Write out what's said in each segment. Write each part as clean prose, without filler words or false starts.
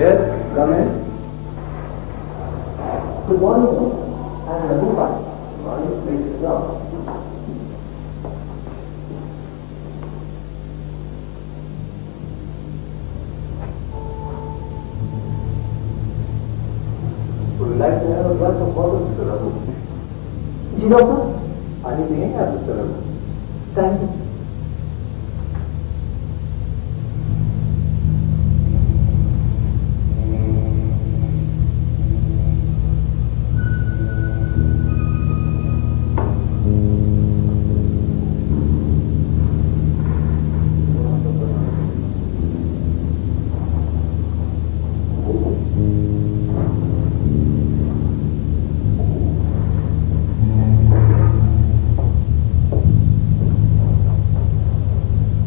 Yes, come in. Good morning. I am Raghu Pai. Morning, please sit down. Would you like to have a glass of water, Mr. Raghu? जी doctor, पानी पिएंगे आप, Mr. Raghu? Thank you.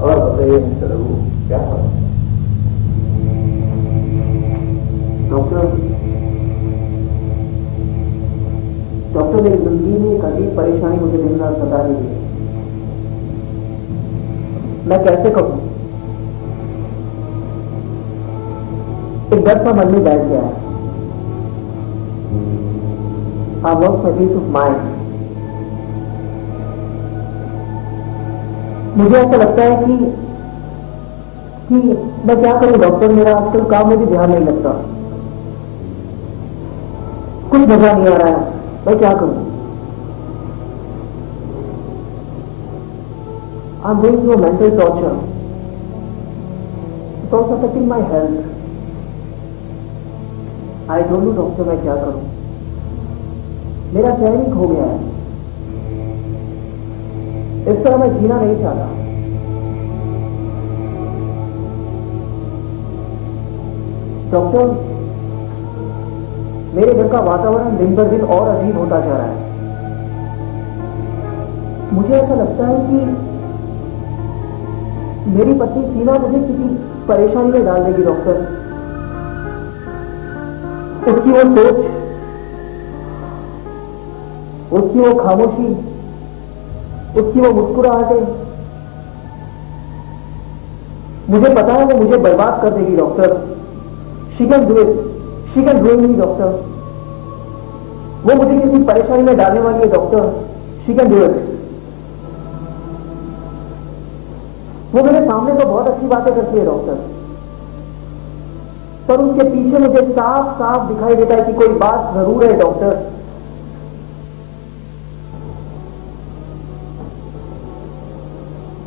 और बताइए mister Raghu, क्या हुआ? Doctor मेरी जिंदगी में एक अजीब परेशानी मुझे दिन रात सता रही है। मैं कैसे कहूँ? एक डर सा मन में बैठ गया है। I want my peace of mind. मुझे ऐसा लगता है कि मैं क्या करूं डॉक्टर, मेरा आजकल काम में भी ध्यान नहीं लगता, कुछ मजा नहीं आ रहा है, मैं क्या करूं? I'm going through mental torture. It's also affecting my health. I don't know doctor, मैं क्या करूं? मेरा चैन ही खो गया है। इस तरह मैं जीना नहीं चाहता। डॉक्टर, मेरे घर का वातावरण दिन पर दिन और अजीब होता जा रहा है। मुझे ऐसा लगता है कि मेरी पत्नी सीमा मुझे किसी परेशानी में डाल देगी डॉक्टर। उसकी वो सोच, उसकी वो खामोशी, उसकी वो मुस्कुराहटें, मुझे पता है वो मुझे बर्बाद कर देगी doctor. She can do it, she can ruin me doctor. वो मुझे किसी परेशानी में डालने वाली है doctor. She can do it. वो मेरे सामने तो बहुत अच्छी बातें करती है डॉक्टर, पर उसके पीछे मुझे साफ साफ दिखाई देता है कि कोई बात जरूर है डॉक्टर।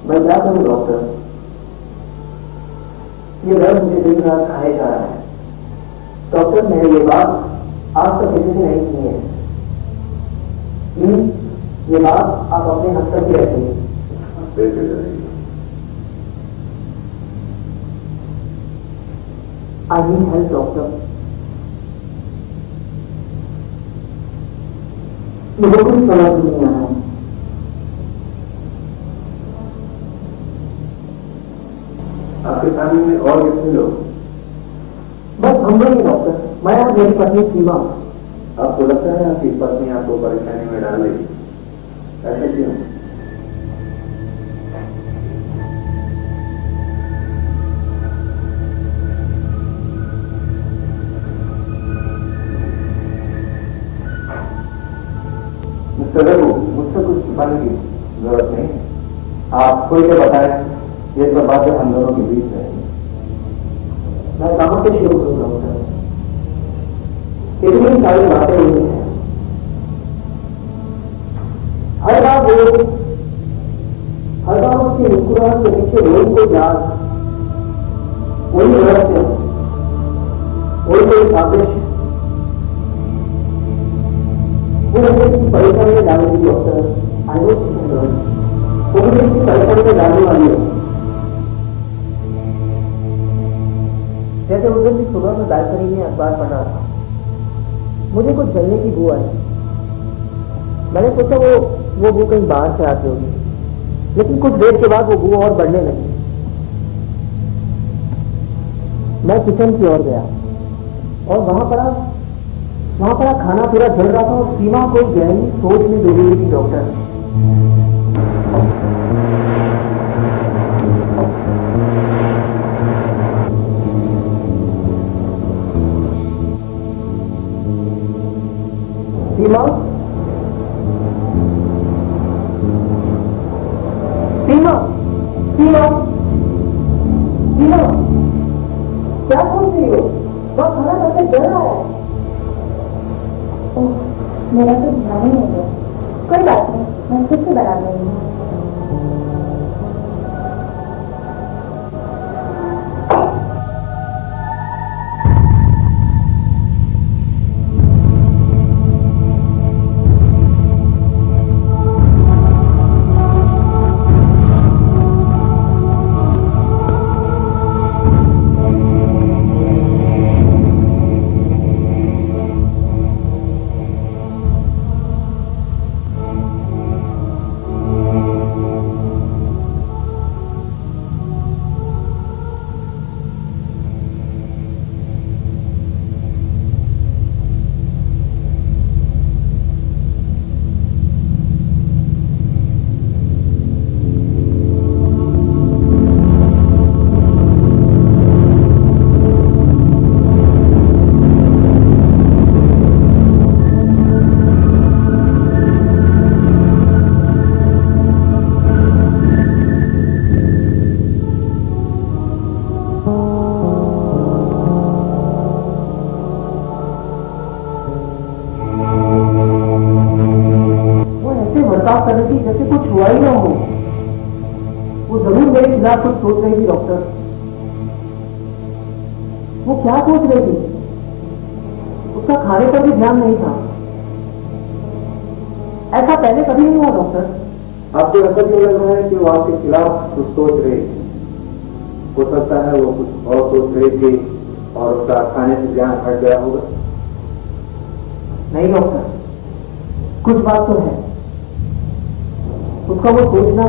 मैं क्या करूं डॉक्टर? ये डर मुझे दिन रात खाए जा रहा है डॉक्टर। मैंने ये बात आज तक किसी से नहीं की है। प्लीज ये बात आप अपने हद तक ही रखिए। I need help doctor. मुझे कुछ समझ नहीं आ रहा है। आपके फैमिली में और कितने लोग? बस हम लोग ही डॉक्टर, मैं और मेरी पत्नी सीमा। आपको लगता है आपकी पत्नी आपको परेशानी में डाल देगी? ऐसा क्यों? मिस्टर रघु, मुझसे कुछ छुपाने की जरूरत नहीं है। आप खुल के बताएं, ये सब बातें हम दोनों के बीच में। मैं कहां से शुरू करूं डॉक्टर? इतनी सारी बातें हुई हैं। हर बार उसकी मुस्कुराहट के पीछे रोज को याद, वही रहस्य, वही कोई साजिश, वो मुझे किसी परेशानी में डालेगी डॉक्टर। आई नो वो मुझे किसी परेशानी में डालने वाली है। जैसे उस दिन भी सुबह में बालकनी में अखबार पढ़ रहा था, मुझे कुछ जलने की बू आई। मैंने सोचा वो बू कहीं बाहर से आती होगी, लेकिन कुछ देर के बाद वो बू और बढ़ने लगी। मैं किचन की ओर गया और वहां पड़ा खाना पूरा जल रहा था और सीमा कोई गहरी सोच में डूबी हुई थी डॉक्टर। सीमा, सीमा, सीमा, क्या सोच रही हो? वह खाना करके डर रहा है। मेरा तो ध्यान ही नहीं है। कोई बात नहीं, मैं खुद से बना रही हूँ। जैसे कुछ हुआ ही ना हो। वो जरूर मेरे खिलाफ कुछ सोच रही थी डॉक्टर। वो क्या सोच रही थी? उसका खाने पर भी ध्यान नहीं था। ऐसा पहले कभी नहीं हुआ डॉक्टर। आपको ऐसा क्यों लग रहा है कि वो आपके खिलाफ कुछ सोच रही थी? हो सकता है वो कुछ और सोच रही थी और उसका खाने से ध्यान हट गया होगा। नहीं डॉक्टर, कुछ बात तो है। उसका वो सोचना,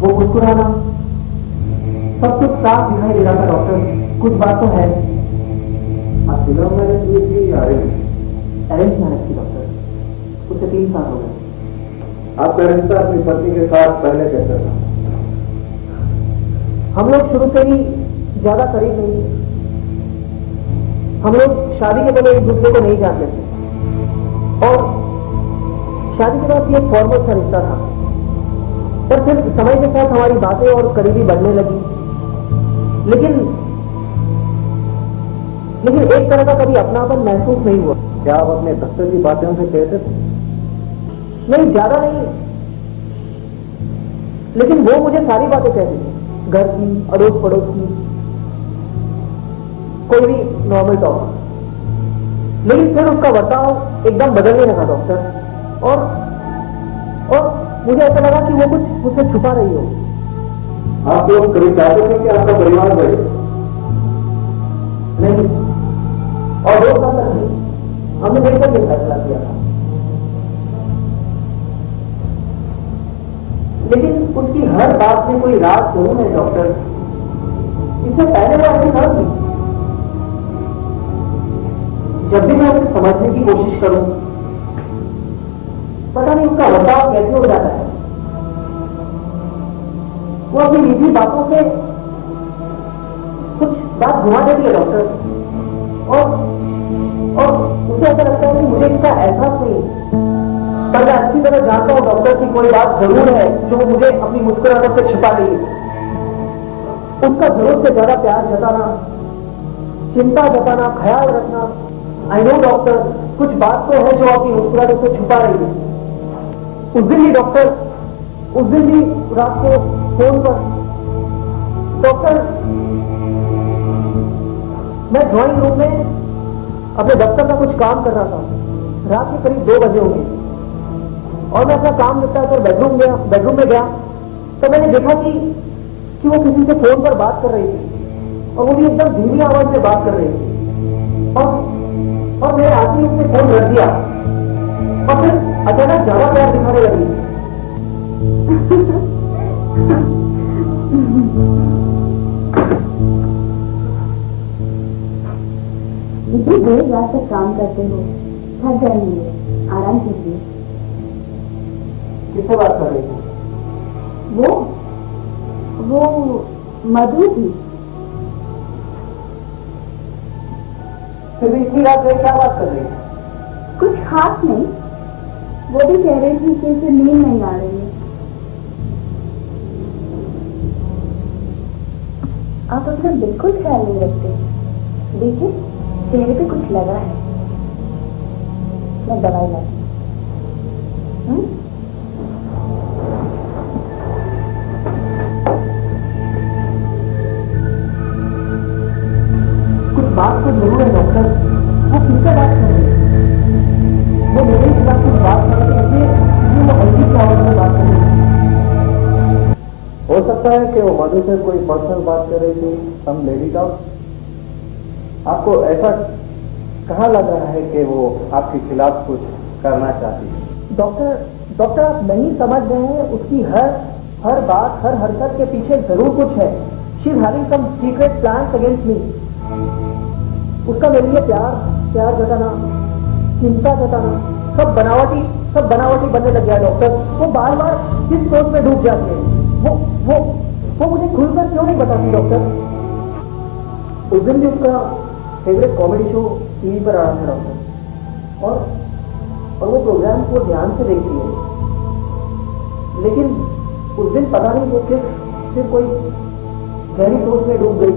वो मुस्कुराना, सब कुछ साफ दिखाई दे रहा था डॉक्टर। कुछ बात तो है। आप फिल्म मैंने की थी अरेंज मैरिज की डॉक्टर। उससे 3 साल हो गए। आपका रिश्ता अपनी पत्नी के साथ पहले कैसा था? हम लोग शुरू से ही ज्यादा करीब नहीं थे। हम लोग शादी के पहले एक दूसरे को नहीं जानते थे और शादी के बाद ये फॉर्मल सा रिश्ता था। पर फिर समय के साथ हमारी बातें और करीबी बढ़ने लगी। लेकिन एक तरह का कभी अपनापन महसूस नहीं हुआ। क्या आप अपने दफ्तर की बातें उनसे कहते थे? नहीं, ज्यादा नहीं, लेकिन वो मुझे सारी बातें कहती थी, घर की, अड़ोस पड़ोस की, कोई भी नॉर्मल टॉक। लेकिन फिर उसका बर्ताव एकदम बदलने लगा डॉक्टर। और मुझे ऐसा लगा कि वो कुछ मुझसे छुपा रही हो। आप लोग कभी चाहते थे कि आपका परिवार बढ़े? नहीं, और 2 साल तक नहीं। हमने मिलकर ये फैसला किया था। लेकिन उसकी हर बात में कोई राज जरूर है डॉक्टर। इससे पहले वो ऐसी न थी। जब भी मैं उसे समझने की कोशिश करूं, पता नहीं उसका बर्ताव कैसे हो जाता है। वो अपनी निजी बातों से कुछ बात घुमा देती है डॉक्टर। और उसे ऐसा लगता है कि मुझे इसका एहसास नहीं। पर मैं अच्छी तरह जानता हूं डॉक्टर की कोई बात जरूर है जो मुझे अपनी मुस्कुराहट से छिपा रही है। उसका जरूरत से ज्यादा प्यार जताना, चिंता जताना, ख्याल रखना। आई नो डॉक्टर, कुछ बात तो है जो आपकी मुस्कुराहट से छुपा रही है। उस दिन भी डॉक्टर, उस दिन भी रात को फोन पर डॉक्टर, मैं ड्राइंग रूम में अपने दफ्तर का कुछ काम कर रहा था। रात के करीब 2 बजे होंगे और मैं अपना काम निपटा कर बेडरूम में गया तो मैंने देखा कि वो किसी से फोन पर बात कर रही थी और वो भी एकदम धीमी आवाज में बात कर रही थी। और मेरे आदमी उसने फोन रख दिया और फिर अचानक ज्यादा प्यार दिखाने लगी। इतनी देर रात तक काम करते हो, थक जाएंगे, आराम कीजिए। किससे बात कर रही थी? वो मधु थी। फिर भी इतनी रात में क्या बात कर रही थी? कुछ खास नहीं, वो भी कह रही थी कि उसे नींद नहीं आ रही है। आप अपना बिल्कुल ख्याल नहीं रखते। देखिए चेहरे पे कुछ लगा है, मैं दवाई लाती हूँ। कुछ बात तो जरूर है डॉक्टर, वो किससे बात कर रहे हैं? वो मेरे के साथ कुछ बात कर रहे थे, इसलिए वो हल्की सी आवाज में बात कर रही थी। हो सकता है कि वो मधु से कोई पर्सनल बात कर रही थी, सम लेडी टॉक। आपको ऐसा कहाँ लग रहा है कि वो आपके खिलाफ कुछ करना चाहती है? डॉक्टर आप नहीं समझ रहे हैं, उसकी हर बात, हर हरकत के पीछे जरूर कुछ है। She is having some secret plans against me. उसका मेरे लिए प्यार जताना, चिंता जताना, सब बनावटी बनने लग गया डॉक्टर। वो बार बार किस सोच में डूब जाती है। वो मुझे खुलकर क्यों नहीं बताती डॉक्टर? उस दिन भी उसका फेवरेट कॉमेडी शो टीवी पर आ रहा था डॉक्टर, और वो प्रोग्राम को ध्यान से देखती है, लेकिन उस दिन पता नहीं वो फिर कोई गहरी सोच में डूब गई।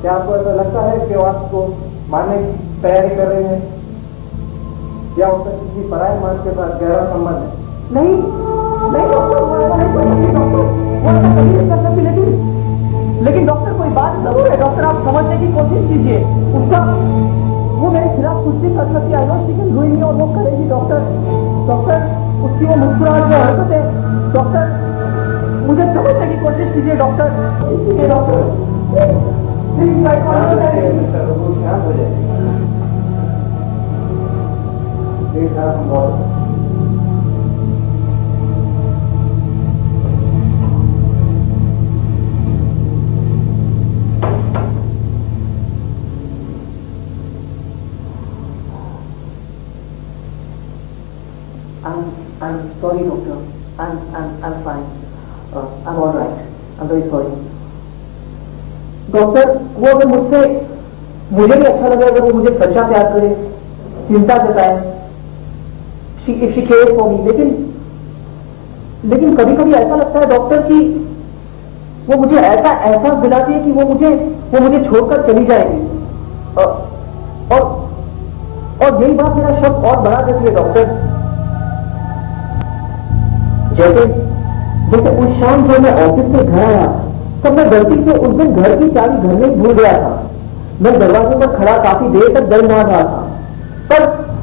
क्या आपको ऐसा लगता है कि वो आपको मारने की तैयारी कर रहे हैं, या उसका किसी पराये मर्द के साथ गहरा संबंध है? नहीं डॉक्टर, वो ऐसा कभी नहीं कर सकती। लेकिन डॉक्टर कोई बात जरूर है डॉक्टर, आप समझने की कोशिश कीजिए। वो मेरे खिलाफ कुछ भी कर सकती है, आई नो शी कैन डू, और वो करेगी डॉक्टर। उसकी वो मुस्कुराहट, जो हरकत है डॉक्टर, मुझे समझने की कोशिश कीजिए डॉक्टर। इसलिए doctor I'm sorry, doctor. I'm fine. I'm all right. I'm very sorry. Doctor, वो अगर मुझे भी अच्छा लगा अगर वो मुझे सच्चा प्यार करे, चिंता जताए, if she cares for me, लेकिन कभी कभी ऐसा लगता है डॉक्टर कि वो मुझे ऐसा एहसास दिलाती है कि वो मुझे छोड़कर चली जाएगी, और यही बात मेरा शक और बढ़ा देती है डॉक्टर। जैसे उस शाम जब मैं ऑफिस से घर आया, तब मैं गलती से उस दिन घर की चाबी घर में भूल गया था। मैं दरवाजे पर खड़ा काफी देर तक डर मार रहा था,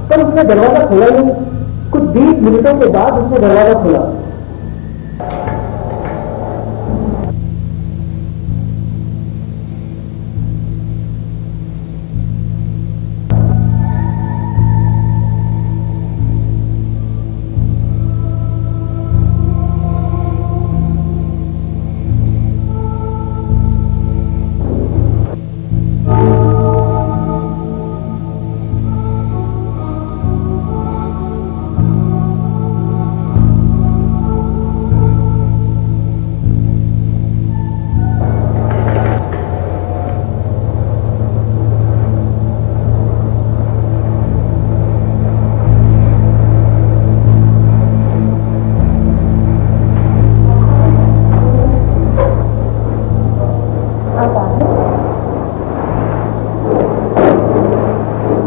पर उसने दरवाजा खोला नहीं। कुछ 20 मिनटों के बाद उसने दरवाजा खोला।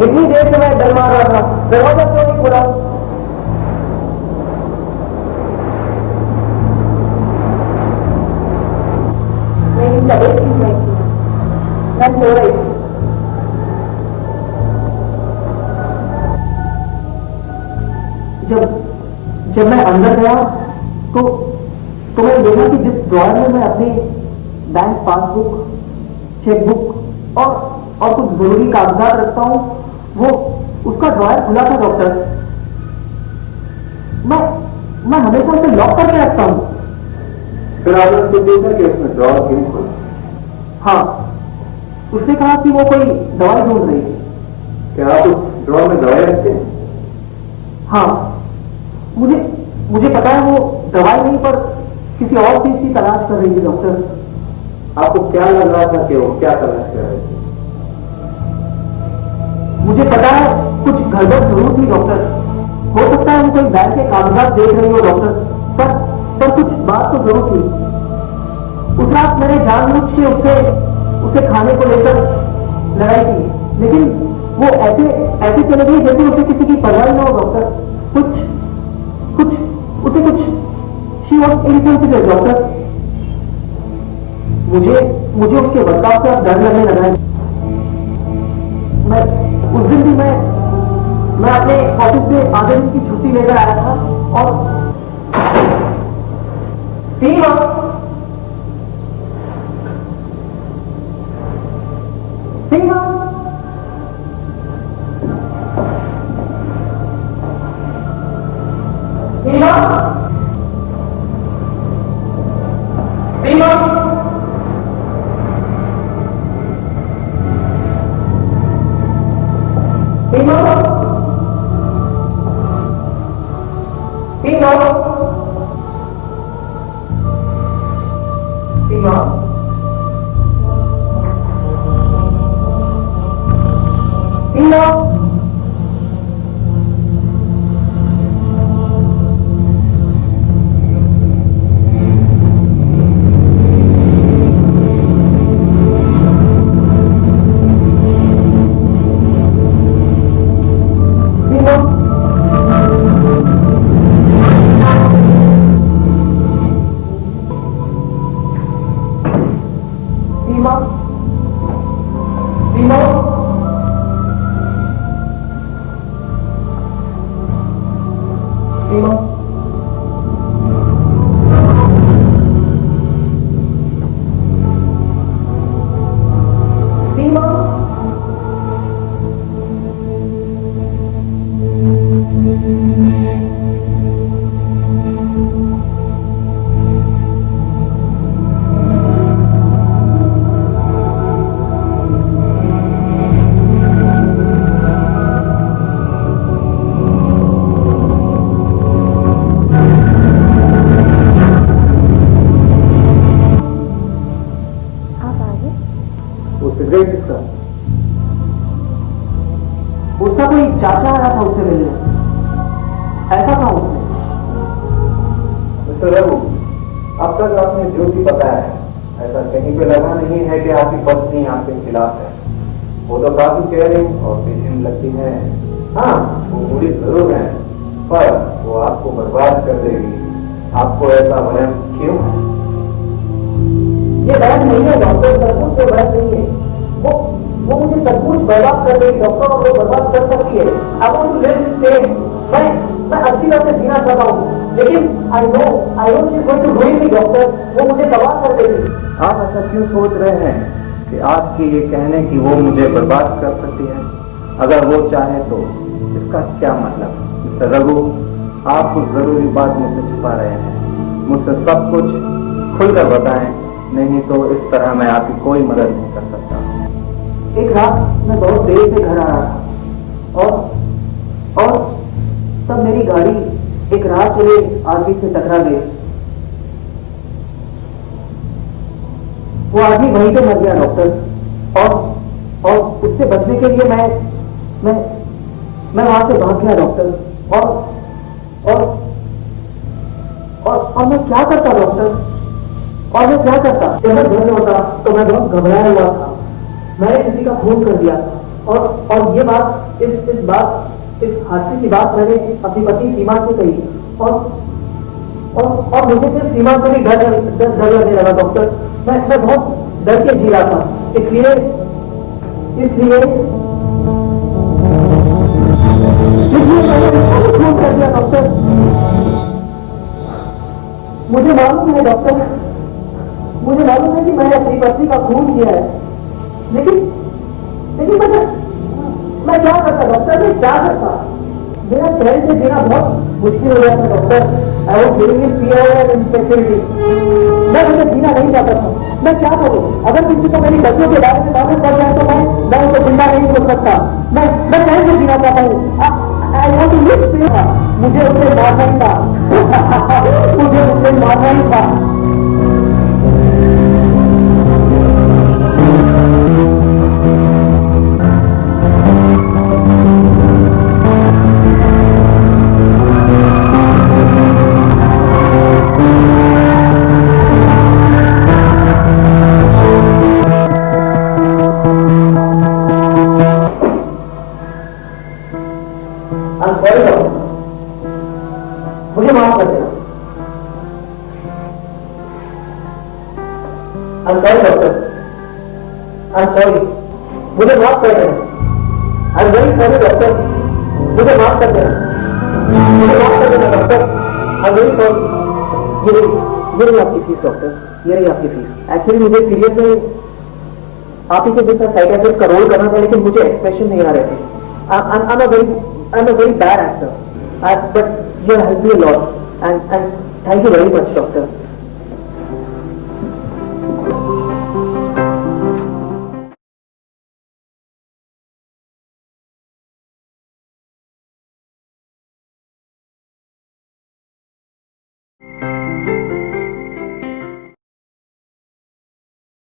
इतनी देर से मैं डर मार रहा था, दरवाजा क्यों नहीं खुला? मेरी तबीयत ठीक नहीं थी, मैं सो रही थी। जब मैं अंदर गया तो मैंने देखा कि जिस ड्रॉयर में मैं अपनी बैंक पासबुक, चेकबुक और कुछ जरूरी कागजात रखता हूँ, वो उसका ड्रॉयर खुला था डॉक्टर। मैं हमेशा उसे लॉक करके रखता हूँ। फिर आपने उसको देखा कि उसमें ड्रॉर क्यों खुला? हाँ, उसने कहा कि वो कोई दवाई ढूंढ रही थी। क्या आप उस ड्रॉर में दवाई रखते हैं? हाँ, मुझे पता है वो दवाई नहीं पर किसी और चीज की तलाश कर रही थी डॉक्टर। आपको क्या लग रहा था कि वो क्या तलाश कर रहे थे? मुझे पता है कुछ गड़बड़ जरूर थी डॉक्टर। हो सकता है वो कोई बैंक के कागजात देख रही हो डॉक्टर, पर कुछ बात तो जरूर थी। उस रात मैंने जानबूझ के उसे खाने को लेकर लड़ाई की, लेकिन वो ऐसे चले गई जैसे उसे किसी की परवाह न हो डॉक्टर। कुछ शी वॉज इनसेंसिटिव डॉक्टर। मुझे उसके बर्ताव से अब डर लगने लगा है। उस दिन भी मैं अपने ऑफिस से आधे दिन की छुट्टी लेकर आया था और सीमा उसका कोई चाचा आया था उससे मिलने, ऐसा था उसने। मिस्टर रघु, अब तक आपने जो भी बताया है, ऐसा कहीं पे लगा नहीं है कि आपकी पत्नी आपके खिलाफ है। वो तो काफी केयरिंग और पेशेंट लगती है। हाँ, वो बुरी जरूर है, पर वो आपको बर्बाद कर देगी। आपको ऐसा वहम क्यों है? ये वहम नहीं है डॉक्टर, सब कुछ वहम नहीं है। वो मुझे सब कुछ बर्बाद कर देगी डॉक्टर, और वो बर्बाद कर सकती है। मैं अच्छी तरह से जीना चाहता हूँ, लेकिन I know she is going to do me doctor. वो मुझे तबाह कर देगी। आप ऐसा क्यों सोच रहे हैं कि आपके ये कहने की वो मुझे बर्बाद कर सकती है? अगर वो चाहे तो इसका क्या मतलब? मिस्टर रघु, आप कुछ जरूरी बात मुझसे छुपा रहे हैं। मुझसे सब कुछ खुलकर बताएं, नहीं तो इस तरह मैं आपकी कोई मदद नहीं कर सकता। एक रात मैं बहुत देर से घर आ रहा था और तब मेरी गाड़ी एक राह चले आदमी से टकरा गई। वो आदमी वहीं पे मर गया डॉक्टर, और उससे बचने के लिए मैं वहां से भाग गया डॉक्टर। और मैं क्या करता डॉक्टर, और मैं क्या करता? जब मैं घर में होता तो मैं बहुत घबराया हुआ था। मैंने किसी का खून कर दिया था, और ये बात इस हादसे की बात मैंने अपनी पत्नी सीमा से कही और मुझे फिर सीमा से भी डर लगने लगा डॉक्टर। मैं बहुत डर के जी रहा था, इसलिए मैंने खून कर दिया डॉक्टर। मुझे मालूम है डॉक्टर, मुझे मालूम है कि मैंने अपनी पत्नी का खून किया है, लेकिन मैं क्या करता डॉक्टर, मैं क्या करता? मेरा चैन से जीना बहुत मुश्किल हो गया था doctor. I was living in fear and insecurity. मुझे जीना नहीं चाहता था। मैं क्या करूं? अगर किसी को मेरी बच्चों के बारे में मालूम पड़ जाए तो मैं उनको जिंदा नहीं छोड़ सकता। मैं चैन से जीना चाहता हूँ। मुझे उसे मारना ही था। मुझे उसे मारना ही था। मुझे माफ कर देना। I'm sorry doctor, I'm sorry, मुझे माफ कर देना। I'm very sorry डॉक्टर, मुझे माफ कर देना, मुझे माफ कर देना डॉक्टर। I'm very sorry। ये रही आपकी फीस डॉक्टर, ये रही आपकी फीस। एक्चुअली मुझे सीरियस में आप ही के जैसा साइकियाट्रिस्ट का रोल करना था, लेकिन मुझे एक्सप्रेशन नहीं आ रहे थे। I'm a very bad actor, but you have helped me a lot, and thank you very much, doctor.